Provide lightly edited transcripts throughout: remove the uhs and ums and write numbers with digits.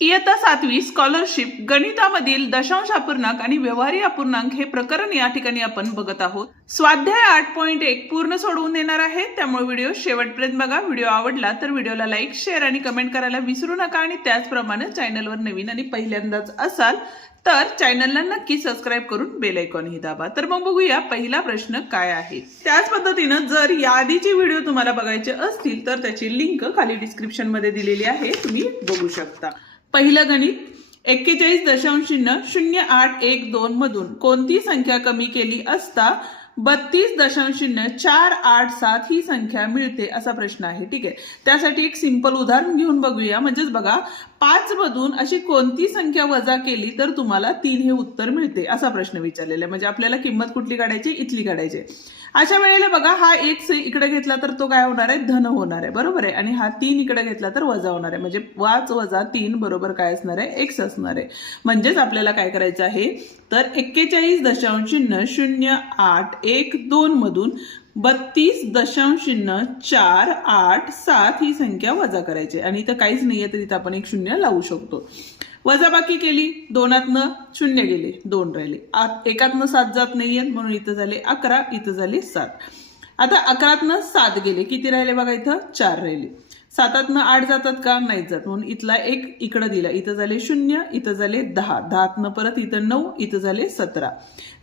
इयत्ता 7वी स्कॉलरशिप गणितामधील दशांश अपूर्णांक आणि व्यवहारी अपूर्णांक हे प्रकरण या ठिकाणी आपण बघत आहोत। स्वाध्याय 8.1 पूर्ण सोडवून देणार आहे, त्यामुळे व्हिडिओ शेवटपर्यंत बघा। व्हिडिओ आवडला तर व्हिडिओला लाईक, शेअर आणि कमेंट करायला विसरू नका आणि त्याचप्रमाणे चॅनलवर नवीन आणि पहिल्यांदाच असाल तर चॅनलला नक्की सबस्क्राइब करून बेल आयकॉनही दाबा। तर मग बघूया पहिला प्रश्न काय आहे। त्याच पद्धतीने जर याआधीचे व्हिडिओ तुम्हाला बघायचे असतील तर त्याची लिंक खाली डिस्क्रिप्शन मध्ये दिलेली आहे, तुम्ही बघू शकता। पहिलं गणित 41.00812 मधून कोणती संख्या कमी केली असता 32.0487 ही संख्या मिळते असा प्रश्न आहे। ठीक आहे, त्यासाठी एक सिंपल उदाहरण घेऊन बघूया। म्हणजेच बघा, 5 मधून अशी कोणती संख्या वजा केली तर तुम्हाला 3 हे उत्तर मिळते असा प्रश्न विचारलेला आहे। म्हणजे आपल्याला किंमत कुठली काढायची, इथली काढायची। अशा वेळेला बघा, हा 1 इकडे घेतला तर तो काय होणार आहे, धन होणार आहे, बरोबर आहे। आणि हा 3 इकडे घेतला तर वजा होणार आहे। म्हणजे 5 + 3 बरोबर काय असणार आहे, x असणार आहे। म्हणजेच आपल्याला काय करायचं आहे, तर 41.00812 मधून 32.487 ही संख्या वजा करायची आणि इथं काहीच नाहीये तर इथं आपण एक 0 लावू शकतो। वजाबाकी केली, 2तनं 0 गेले, 2 राहिले। 1तनं 7 जात नाहीये म्हणून इथं झाले 11, इथं झाले 7। आता 11तनं 7 गेले, किती राहिले बघा, इथं 4 राहिले। 7तनं 8 जातात का, नाही जात, म्हणून इथला 1 इकडे दिला, इथं झाले 0, इथं झाले 10, 10तनं परत इथं 9, इथं झाले 17।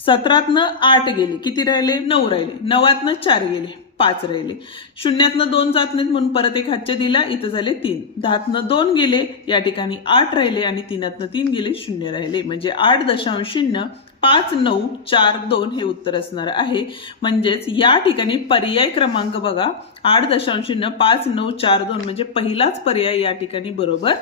17तनं 8 गेले, किती राहिले, 9 राहिले। 9तनं 4 गेले, 5 राहिले। 0तनं 2 जात नाहीत म्हणून परत एक हातच्या दिला, इथं झाले 3। 10तनं 2 गेले, या ठिकाणी 8 राहिले आणि 3तनं 3 गेले, 0 राहिले। म्हणजे 8.05942 हे उत्तर असणार आहे। म्हणजेच या ठिकाणी पर्याय क्रमांक बघा, 8.05942 म्हणजे पहिलाच पर्याय या ठिकाणी बरोबर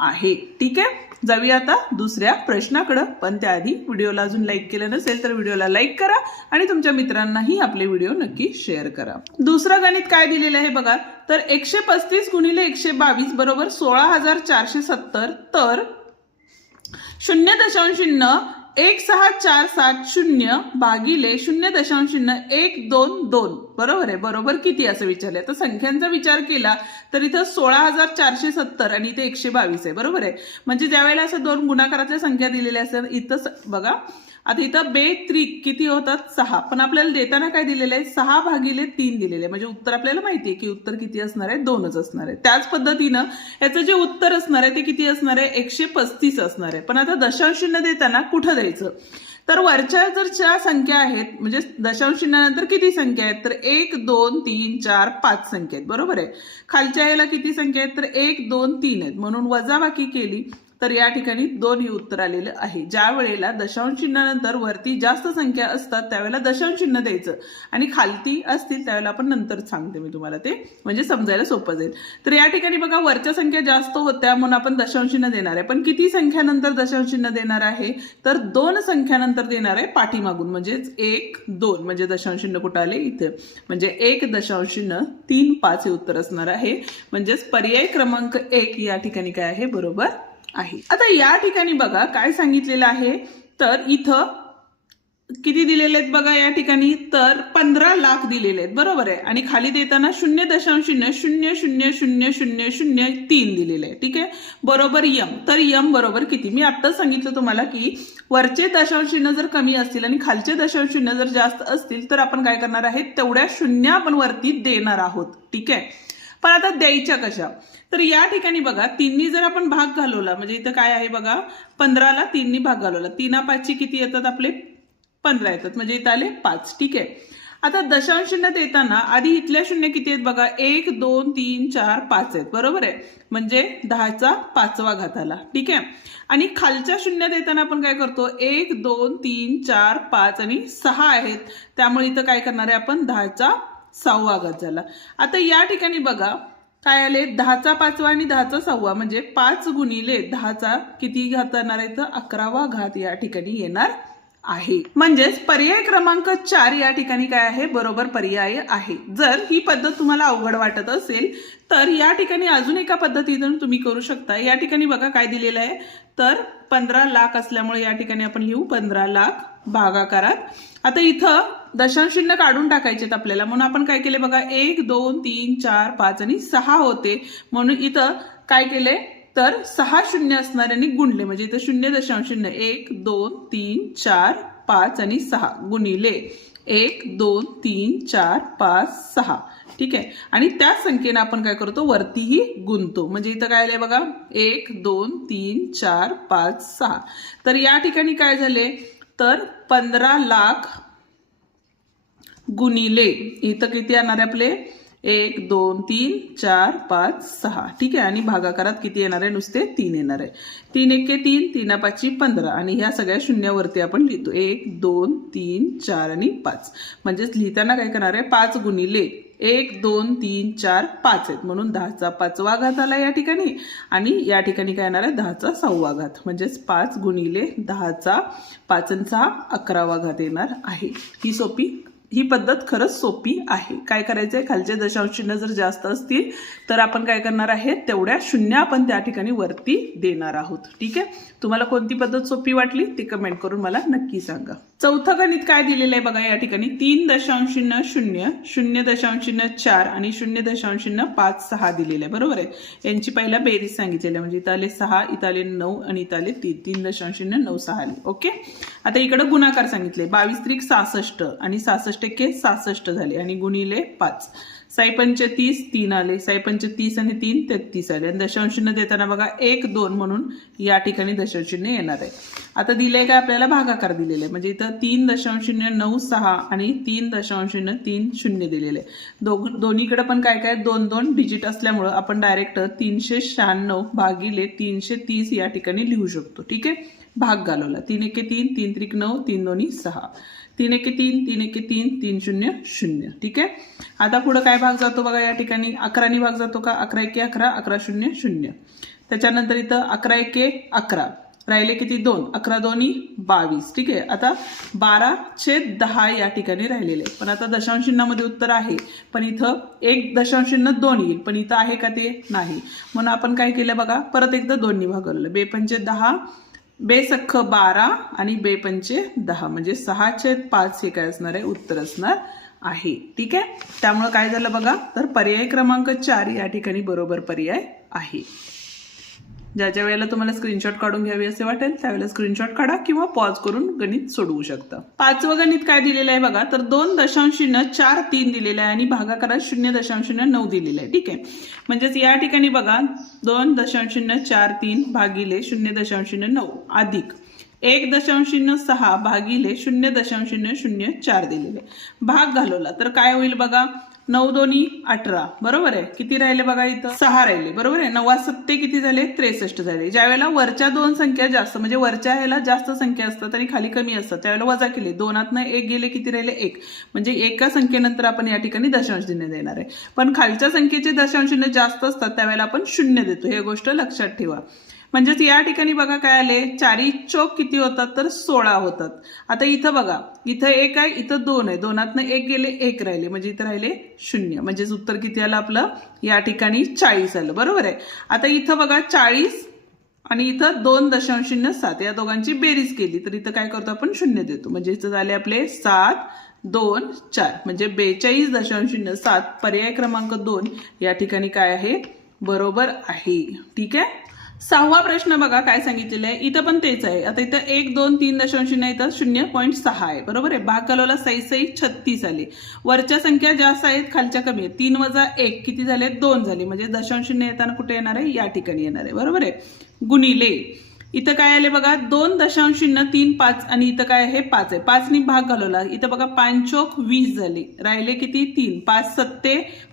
आहे। ठीक आहे, जाऊया आता दुसऱ्या प्रश्नाकडे। पण त्याआधी व्हिडिओला अजून लाईक केलं नसेल तर व्हिडिओला लाईक करा आणि तुमच्या मित्रांनाही आपले व्हिडिओ नक्की शेअर करा। दुसरं गणित काय दिलेलं आहे बघा, तर 135 × 122 बरोबर 16,470 तर 0.01647 भागिले 0.0122 बरोबर आहे, बरोबर किती असं विचारलंय। तर संख्यांचा विचार केला तर इथं 16,470 आणि इथे 122 आहे, बरोबर आहे। म्हणजे ज्यावेळेला असं 2 गुणाकारातल्या संख्या दिलेल्या असतात, इथं बघा आता इथं बेत्रिक किती होतात, 6, पण आपल्याला देताना काय दिलेलं आहे, 6/3 दिलेले आहे। म्हणजे उत्तर आपल्याला माहिती आहे की उत्तर किती असणार आहे, 2च असणार आहे। त्याच पद्धतीनं याचं जे उत्तर असणार आहे ते किती असणार आहे, 135 असणार आहे। पण आता दशांश चिन्ह देताना कुठं द्यायचं, तर वरच्या जर 4 संख्या आहेत, म्हणजे दशांश चिन्हानंतर किती संख्या आहेत, तर 1 2 3 4 5 संख्या आहेत, बरोबर आहे। खालच्या याला किती संख्या आहेत, तर 1 2 3 आहेत, म्हणून वजाबाकी केली तर या ठिकाणी 2 हे उत्तर आलेलं आहे। ज्या वेळेला दशांश चिन्हानंतर वरती जास्त संख्या असतात त्यावेळेला दशांश चिन्ह द्यायचं आणि खालती असतील त्यावेळेला आपण नंतर सांगते मी तुम्हाला, ते म्हणजे समजायला सोपं जाईल। तर या ठिकाणी बघा, वरच्या संख्या जास्त होत्या म्हणून आपण दशांश चिन्ह देणार आहे। पण किती संख्यानंतर दशांश चिन्ह देणार आहे, तर 2 संख्यानंतर देणार आहे पाठीमागून। म्हणजेच 1 2 म्हणजे दशांश चिन्ह कुठं आले, इथे। म्हणजे 1.35 हे उत्तर असणार आहे। म्हणजेच पर्याय क्रमांक 1 या ठिकाणी काय आहे, बरोबर आहे। आता या ठिकाणी बघा काय सांगितलेलं आहे, तर इथं किती दिलेले आहेत बघा, या ठिकाणी तर 15 लाख दिलेले आहेत, बरोबर आहे। आणि खाली देताना 0.0000003 दिलेले आहे। ठीक आहे, बरोबर यम। तर यम बरोबर किती, मी आत्ताच सांगितलं तुम्हाला की वरचे दशांश चिन्ह जर कमी असतील आणि खालचे दशांश चिन्ह जर जास्त असतील तर आपण काय करणार आहे, तेवढ्या शून्य आपण वरती देणार आहोत। ठीक आहे, पण आता द्यायच्या कशा, तर या ठिकाणी बघा 3नी जर आपण भाग घालवला, म्हणजे इथं काय आहे बघा, 15ला 3नी भाग घालवला, 3×5 किती येतात आपले, 15 येतात, म्हणजे इथं आले 5। ठीक आहे, आता दशांश चिन्ह देताना आधी इथल्या शून्य किती आहेत बघा, 1 2 3 4 5 आहेत, बरोबर आहे। म्हणजे 10चा 5वा घात आला। ठीक आहे, आणि खालच्या शून्य देताना आपण काय करतो, 1 2 3 4 5 आणि 6 आहेत, त्यामुळे इथं काय करणार आहे आपण, 10चा 6वा घात झाला। आता या ठिकाणी बघा काय आले, 10चा 5वा आणि 10चा 6वा म्हणजे 5 गुणिले 10चा किती घात येणार आहे, तर 11वा घात या ठिकाणी येणार आहे। म्हणजेच पर्याय क्रमांक 4 या ठिकाणी काय आहे, बरोबर पर्याय आहे। जर ही पद्धत तुम्हाला अवघड वाटत असेल तर या ठिकाणी अजून एका पद्धतीने तुम्ही करू शकता। या ठिकाणी बघा काय दिलेलं आहे, तर 15 लाख असल्यामुळे या ठिकाणी आपण लिहू 15 लाख भागाकारात। आता इथं दशांश चिन्ह काढून टाकायचे आपल्याला, म्हणून आपण काय केले बघा, 1 2 3 4 5 आणि 6 होते, म्हणून इथं काय केले, तर 6 शून्य असणाऱ्यांनी गुणले म्हणजे इथं 0.0 1 2 3 4 5 आणि 6 गुणिले 1 2 3 4 5 6 ठीक आहे. आणि त्याच संख्येनं आपण काय करतो वरतीही गुणतो म्हणजे इथं काय आलंय बघा 1 2 3 4 5 6. तर या ठिकाणी काय झाले तर 15 लाख गुणिले इथं किती येणार आहे आपले 1 2 3 4 5 6 ठीक आहे. आणि भागाकारात किती येणार आहे नुसते 3 येणार आहे. 3 एके 3 3 5 15 आणि ह्या सगळ्या शून्यावरती आपण लिहितो 1 2 3 4 आणि 5 म्हणजेच लिहिताना काय करणार आहे 5 गुणिले 1 2 3 4 5 आहेत म्हणून 10चा 5वा घात आला या ठिकाणी आणि या ठिकाणी काय येणार आहे 10चा 6वा घात म्हणजेच 5 गुणिले 10चा 5 आणि 6 11वा घात येणार आहे. ही पद्धत खरंच सोपी आहे. काय करायचंय खालचे दशांश चिन्ह जर जास्त असतील तर आपण काय करणार आहे तेवढ्या शून्य आपण त्या ठिकाणी वरती देणार आहोत. ठीक आहे. तुम्हाला कोणती पद्धत सोपी वाटली ते कमेंट करून मला नक्की सांगा. चौथं गणित काय दिलेलं आहे बघा या ठिकाणी 3.0 0.4 आणि 0.56 दिलेलं आहे बरोबर आहे. यांची पहिला बेरीज सांगितलेली आहे म्हणजे इथं आले 6 इथं आले 9 आणि इथं आले 3.096 आले. ओके. आता इकडे गुणाकार सांगितले 22 त्रिक 66 आणि 66 एके 66 झाले आणि गुणिले 5 साई पंच 30 3 आले साई पंच 30 आणि 3 33 आले आणि दशांश देताना बघा 1 2 म्हणून या ठिकाणी दशांश येणार आहे. आता दिले काय आपल्याला भागाकार दिलेले आहे म्हणजे इथं 3.096 आणि 3.30 दिलेले आहे. दोन्हीकडे पण काय काय 2 डिजिट असल्यामुळं आपण डायरेक्ट 396 भागिले 330 या ठिकाणी लिहू शकतो. ठीक आहे. भाग घालवला 3 एके 3 3 त्रिक 9 3 दोन्ही 6 3 एके 3 3 एके 3 3 0 0. ठीक आहे. आता पुढे काय भाग जातो बघा या ठिकाणी 11 भाग जातो का 11 एके 11 11 0 0. त्याच्यानंतर इथं 11 एके 11 राहिले किती 2 11 दोन्ही 22. ठीक आहे. आता 12/10 या ठिकाणी राहिलेले पण आता दशांश चिन्हामध्ये उत्तर आहे पण इथं 1.2 येईल पण इथं आहे का ते नाही म्हणून आपण काय केलं बघा परत एकदा 2 भागवलं 2 पंचे 10 बेसख्ख 12 आणि 2 पंचे 10 म्हणजे 6/5 हे काय असणार आहे उत्तर असणार आहे. ठीक आहे. त्यामुळे काय झालं बघा तर पर्याय क्रमांक 4 या ठिकाणी बरोबर पर्याय आहे. ज्याच्या वेळेला तुम्हाला स्क्रीनशॉट काढून घ्यावी असे वाटेल त्यावेळेला स्क्रीनशॉट काढा किंवा पॉज करून गणित सोडवू शकता. पाचवं गणित काय दिलेलं आहे बघा तर 2.43 दिलेलं आहे आणि भागाकारात 0.9 दिलेलं आहे. ठीक आहे. म्हणजेच या ठिकाणी बघा 2.43 भागिले 0.9 अधिक 1.06 भागिले 0.004 दिलेले. भाग घालवला तर काय होईल बघा 9 दोन्ही 18 बरोबर आहे. किती राहिले बघा इथं 6 राहिले बरोबर आहे. 9 7 किती झाले 63 झाले. ज्यावेळेला वरच्या 2 संख्या जास्त म्हणजे वरच्या ह्याला जास्त संख्या असतात आणि खाली कमी असतात त्यावेळेला वजा केले 2 1 गेले किती राहिले 1 म्हणजे एका संख्येनंतर आपण या ठिकाणी दशांश चिन्ह देणार आहे. पण खालच्या संख्येचे दशांश चिन्ह जास्त असतात त्यावेळेला आपण 0 देतो. हे गोष्ट लक्षात ठेवा. म्हणजेच या ठिकाणी बघा काय आले 4 चौक किती होतात तर 16 होतात. आता इथं बघा इथं 1 आहे इथं 2 आहे 2 1 गेले 1 राहिले म्हणजे इथं राहिले 0 म्हणजेच उत्तर किती आलं आपलं या ठिकाणी 40 आलं बरोबर आहे. आता इथं बघा 40 आणि इथं 2.07 या दोघांची बेरीज केली तर इथं काय करतो आपण 0 देतो म्हणजे इथं झाले आपले 7 2 4 म्हणजे 42.07 पर्याय क्रमांक 2 या ठिकाणी काय आहे बरोबर आहे. ठीक आहे. 6वा प्रश्न बघा काय सांगितलेलं आहे इथं पण तेच आहे. आता इथं 1 2 3 दशांश इथं 0.6 आहे बरोबर आहे. भाग घालवला 6 36 आले. वरच्या संख्या जास्त आहेत खालच्या कमी आहेत 3 वजा 1 किती झाले 2 झाले म्हणजे दशांश येताना कुठे येणार आहे या ठिकाणी येणार आहे बरोबर आहे. गुणिले इथं काय आले बघा 2.35 आणि इथं काय आहे 5 आहे. 5 भाग घालवला इथं बघा 5 चौक 20 झाले राहिले किती 3 5 7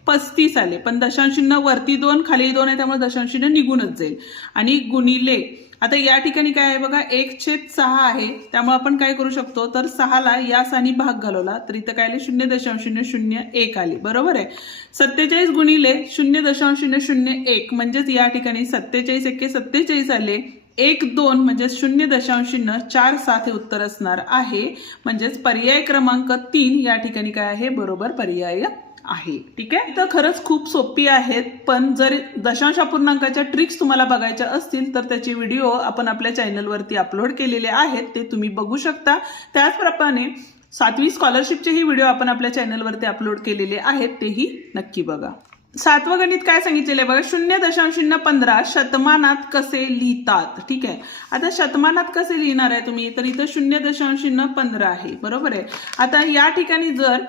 35 आले पण दशांश वरती 2 खाली 2 आहे त्यामुळे दशांश निघूनच जाईल. आणि गुणिले आता या ठिकाणी काय आहे बघा 1/6 आहे त्यामुळे आपण काय करू शकतो तर 6ला या सानी भाग घालवला तर इथं काय आले 0.001 आले बरोबर आहे. 47 गुणिले 0.001 म्हणजेच या ठिकाणी 47 एके 47 आले 1 2 म्हणजे 0.47 हे उत्तर असणार आहे. म्हणजेच पर्याय क्रमांक 3 या ठिकाणी काय आहे बरोबर पर्याय आहे. ठीक आहे. तर खरंच खूप सोपी आहेत पण जर दशांश अपूर्णांकाच्या ट्रिक्स तुम्हाला बघायच्या असतील तर त्याचे व्हिडिओ आपण आपल्या चॅनलवरती अपलोड केलेले आहेत ते तुम्ही बघू शकता. त्याचप्रमाणे 7वी स्कॉलरशिपचेही व्हिडिओ आपण आपल्या चॅनलवरती अपलोड केलेले आहेत तेही नक्की बघा. सातवं गणित काय सांगितलेलं आहे बघा, 0.015 शतमानात कसे लिहितात. ठीक आहे, आता शतमानात कसे लिहिणार आहे तुम्ही, तर इथं 0.015 आहे, बरोबर आहे. आता या ठिकाणी जर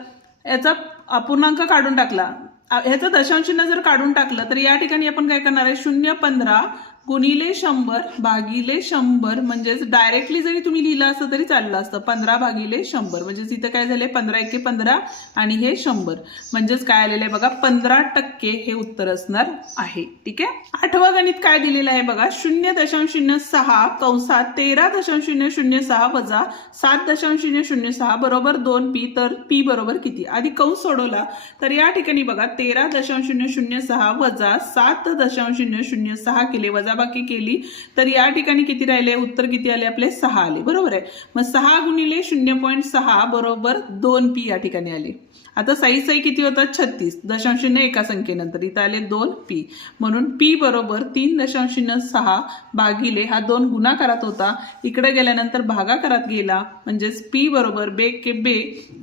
याचा अपूर्णांक काढून टाकला, ह्याचं दशांश चिन्ह जर काढून टाकलं, तर या ठिकाणी आपण काय करणार आहे, 0.15 गुणिले 100 भागिले 100, म्हणजेच डायरेक्टली जरी तुम्ही लिहिलं असतं तरी चाललं असतं, 15 भागिले 100, म्हणजेच इथं काय झाले 15 एके 15 आणि हे 100, म्हणजेच काय आलेलं आहे बघा 15% हे उत्तर असणार आहे. ठीक आहे. आठवं गणित काय दिलेलं आहे बघा, 0.06 कंसात 13.006 वजा 7.006 बरोबर 2p, तर p बरोबर किती. आधी कंस सोडवला तर या ठिकाणी बघा 13.006 वजा 7.006 केले, वजा बाकी केली, तर या ठिकाणी किती राहिले, उत्तर किती आले आपले 6 आले, बरोबर आहे. मग 6 गुणिले 0.6 बरोबर 2p या ठिकाणी आले. आता साई किती होतं 36, दशांश एका संख्येनंतर इथं आले 2p, म्हणून p बरोबर 3.06 भागिले हा 2 गुणाकारात होता, इकडे गेल्यानंतर भागाकारात गेला, म्हणजेच p बरोबर बे के बे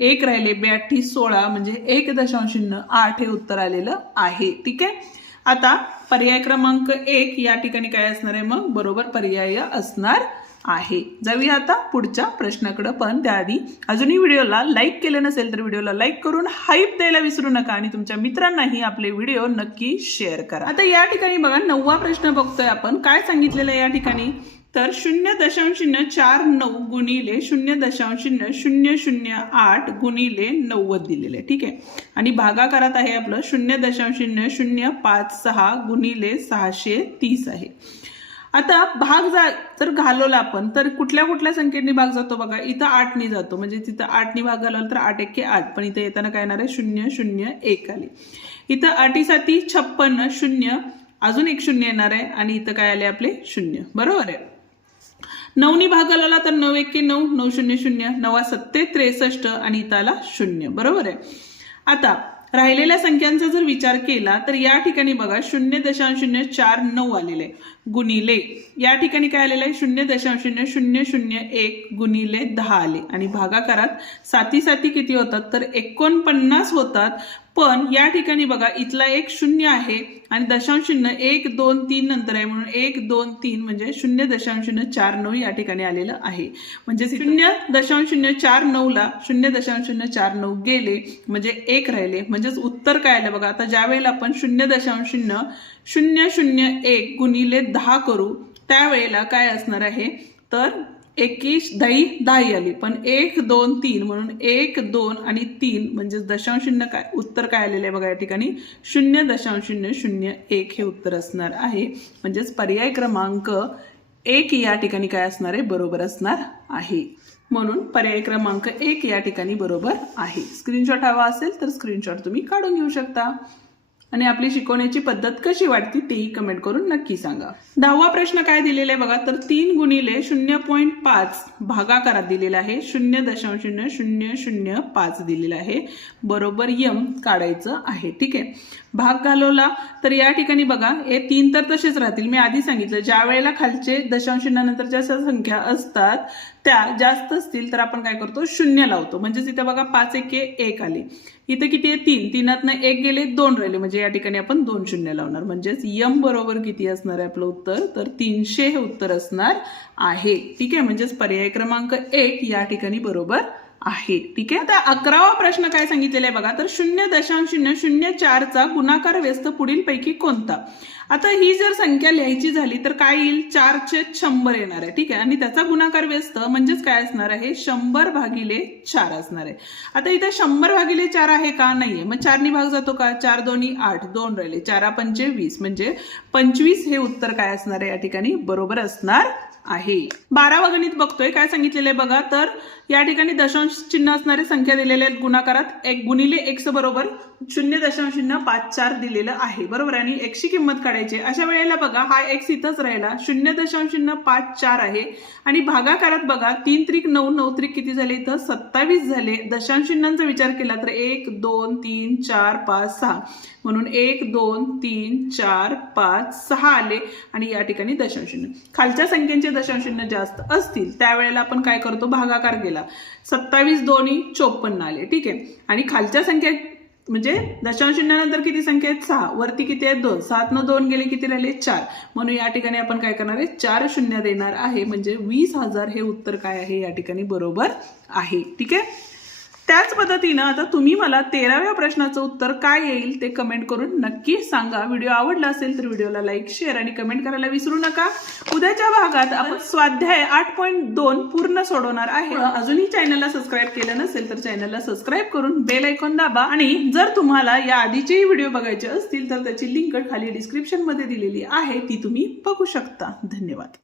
1 राहिले, 2 16 म्हणजे 1.08 हे उत्तर आलेलं आहे. ठीक आहे. आता पर्याय क्रमांक 1 या ठिकाणी काय असणार आहे, मग बरोबर पर्याय असणार आहे. जाऊया आता पुढच्या प्रश्नाकडे, पण त्याआधी अजूनही व्हिडिओला लाईक केलं नसेल तर व्हिडिओला लाईक करून हाईप द्यायला विसरू नका आणि तुमच्या मित्रांनाही आपले व्हिडिओ नक्की शेअर करा. आता या ठिकाणी बघा 9वा प्रश्न बघतोय आपण. काय सांगितलेलं आहे या ठिकाणी, तर 0.049 गुणिले 0.008 गुणिले 90 दिलेलं आहे. ठीक आहे, आणि भागाकारात आहे आपलं 0.056 गुणिले 630 आहे. आता भाग जर घालवला आपण तर कुठल्या कुठल्या संख्येने भाग जातो बघा, इथं 8 जातो, म्हणजे तिथं 8 भाग घालवला तर 8 एके 8, पण इथं येताना काय येणार आहे 001 आले. इथं 8 7 56 0 अजून एक 0 येणार आहे, आणि इथं काय आले आपले 0, बरोबर आहे. 9 भाग घालवला तर 9 एके 9 9 0 0 9 7 63 आणि इथं आला 0, बरोबर आहे. आता राहिलेल्या संख्यांचा जर विचार केला तर या ठिकाणी बघा 0.049 आलेले गुणिले या ठिकाणी काय आलेलं आहे 0.001 गुणिले 10 आले, आणि भागाकारात साती किती होतात तर 49 होतात. पण या ठिकाणी बघा इथला एक 0 आहे आणि दशांश चिन्ह 1 2 3 नंतर आहे, म्हणून 1 2 3 म्हणजे 0.049 या ठिकाणी आलेलं आहे. म्हणजे 0.049 ला 0.049 गेले म्हणजे 1 राहिले, म्हणजेच उत्तर काय आलं बघा. आता ज्या वेळेला आपण 0.001 गुणिले 10 करू त्यावेळेला काय असणार आहे, तर 21 10 आली, पण 1 2 3 म्हणून 1 2 आणि 3 म्हणजे दशांश चिन्ह काय उत्तर काय आलेलं आहे बघा या ठिकाणी 0.001 हे उत्तर असणार आहे. म्हणजेच पर्याय क्रमांक 1 या ठिकाणी काय असणार आहे, बरोबर असणार आहे. म्हणून पर्याय क्रमांक 1 या ठिकाणी बरोबर आहे. स्क्रीनशॉट हवा असेल तर स्क्रीनशॉट तुम्ही काढून घेऊ शकता. आणि आपली शिकवण्याची पद्धत कशी वाटते तेही कमेंट करून नक्की सांगा. 10वा प्रश्न काय दिलेला आहे बघा, तर 3 गुणिले 0.5 भागाकारात दिलेला आहे, 0.005 दिलेला आहे, बरोबर यम काढायचं आहे. ठीक आहे. भाग घालवला तर या ठिकाणी बघा हे 3 तर तसेच राहतील. मी आधी सांगितलं ज्या वेळेला खालचे दशांश चिन्हानंतरच्या संख्या असतात त्या जास्त असतील तर आपण काय करतो 0 लावतो, म्हणजेच इथे बघा 5 एके 1 आले, इथे किती आहे 3 3तनं 1 गेले 2 राहिले, म्हणजे या ठिकाणी आपण 2 0 लावणार, म्हणजेच यम बरोबर किती असणार आहे आपलं उत्तर, तर 300 हे उत्तर असणार आहे. ठीक आहे, म्हणजेच पर्याय क्रमांक 1 या ठिकाणी बरोबर आहे. ठीक आहे. आता 11वा प्रश्न काय सांगितलेला आहे बघा, तर 0.004 गुणाकार व्यस्त पुढील पैकी कोणता. आता ही जर संख्या लिहायची झाली तर काय येईल 4/100 येणार आहे. ठीक आहे, आणि त्याचा गुणाकार व्यस्त म्हणजेच काय असणार आहे 100/4 असणार आहे. आता इथे 100/4 आहे का, नाहीये, मग 4 भाग जातो का, 4 2 8 2 राहिले, 4 5 20 म्हणजे 25 हे उत्तर काय असणार आहे या ठिकाणी बरोबर असणार आहे. 12वा गणित बघतोय. काय सांगितलेलं आहे बघा, तर या ठिकाणी दशांश चिन्ह असणारे संख्या दिलेल्या आहेत गुणाकारात, 1 गुणिले x बरोबर 0.054 दिलेलं आहे, बरोबर, आणि x ची किंमत काढायची. अशा वेळेला बघा हा x इथंच राहिला 0.054 आहे, आणि भागाकारात बघा 3 त्रिक 9 9 त्रिक किती झाले इथं 27 झाले. दशांश चिन्हांचा विचार केला तर 1 2 3 4 5 6 म्हणून 1 2 3 4 5 6 आले, आणि या ठिकाणी दशांश चिन्ह खालच्या संख्यांचे दशांश चिन्ह जास्त असतील त्यावेळेला आपण काय करतो भागाकार केला, 27 2 54 आले. ठीक आहे, आणि खालच्या संख्या म्हणजे दशांश शून्यानंतर किती संख्या आहेत 6, वरती किती आहेत 2, 7 न 2 गेले किती राहिले 4, म्हणून या ठिकाणी आपण काय करणार आहे 4 शून्य देणार आहे, म्हणजे 20,000 हे उत्तर काय आहे या ठिकाणी बरोबर आहे. ठीक आहे. त्याच पद्धतीनं आता तुम्ही मला 13व्या प्रश्नाचं उत्तर काय येईल ते कमेंट करून नक्की सांगा. व्हिडिओ आवडला असेल तर व्हिडिओला लाईक, शेअर आणि कमेंट करायला विसरू नका. उद्याच्या भागात आपण स्वाध्याय 8.2 पूर्ण सोडवणार आहे. अजूनही चॅनलला सबस्क्राईब केलं नसेल तर चॅनलला सबस्क्राईब करून बेल आयकॉन दाबा. आणि जर तुम्हाला या आधीचेही व्हिडिओ बघायचे असतील तर त्याची लिंक खाली डिस्क्रिप्शन मध्ये दिलेली आहे, ती तुम्ही बघू शकता. धन्यवाद.